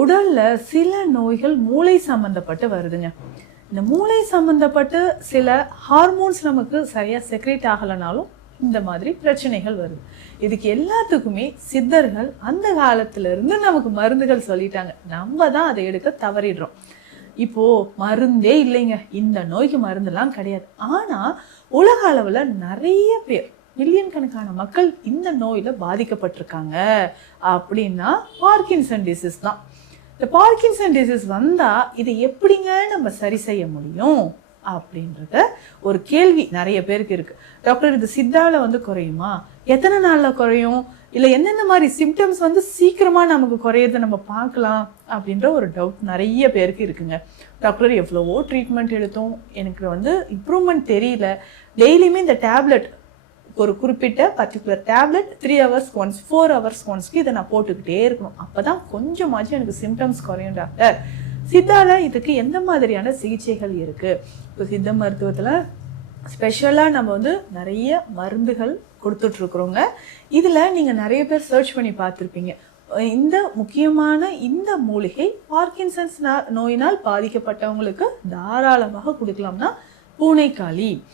உடல்ல சில நோய்கள் மூளை சம்பந்தப்பட்டு வருதுங்க. இந்த மூளை சம்பந்தப்பட்டு சில ஹார்மோன்ஸ் நமக்கு சரியா செக்ரேட் ஆகலைனாலும் இந்த மாதிரி பிரச்சனைகள் வருது. இதுக்கு எல்லாத்துக்குமே சித்தர்கள் அந்த காலத்துல இருந்து நமக்கு மருந்துகள் சொல்லிட்டாங்க. நம்ம தான் அதை எடுக்க தவறிடுறோம். இப்போ மருந்தே இல்லைங்க, இந்த நோய்க்கு மருந்தெல்லாம் கிடையாது. ஆனா உலக அளவுல நிறைய பேர், மில்லியன் கணக்கான மக்கள் இந்த நோயில பாதிக்கப்பட்டிருக்காங்க. அப்படின்னா பார்க்கின்சன் டிசீஸ் தான். இந்த பார்க்கின்சன் டிசீஸ் வந்தா இதை எப்படிங்க நம்ம சரி செய்ய முடியும் அப்படின்றத ஒரு கேள்வி நிறைய பேருக்கு இருக்கு. டாக்டர், இது சித்தால குறையுமா? எத்தனை நாள்ல குறையும்? இல்ல என்னென்ன மாதிரி சிம்டம்ஸ் சீக்கிரமா நமக்கு குறையறத நம்ம பார்க்கலாம் அப்படின்ற ஒரு டவுட் நிறைய பேருக்கு இருக்குங்க. டாக்டர், எவ்வளவோ ட்ரீட்மெண்ட் எடுத்தோம், எனக்கு இம்ப்ரூவ்மெண்ட் தெரியல. டெய்லியுமே இந்த டேப்லெட், ஒரு குறிப்பிட்ட particular tablet 3 hours once 4 hours onceக்கு இதை நான் போட்டுக்கிட்டே இருக்கணும், அப்பதான் கொஞ்சமாச்சும் எனக்கு சிம்டம்ஸ் குறையும் டாக்டர். சித்தால இதுக்கு எந்த மாதிரியான சிகிச்சைகள் இருக்கு? இப்போ சித்த மருத்துவத்துல ஸ்பெஷலா நம்ம நிறைய மருந்துகள் கொடுத்துட்டு இருக்கிறோங்க. இதுல நீங்க நிறைய பேர் சர்ச் பண்ணி பார்த்துருப்பீங்க. இந்த முக்கியமான இந்த மூலிகை பார்க்கின்சன்ஸ் நோயினால் பாதிக்கப்பட்டவங்களுக்கு தாராளமாக கொடுக்கலாம்னா பூனைக்காளி.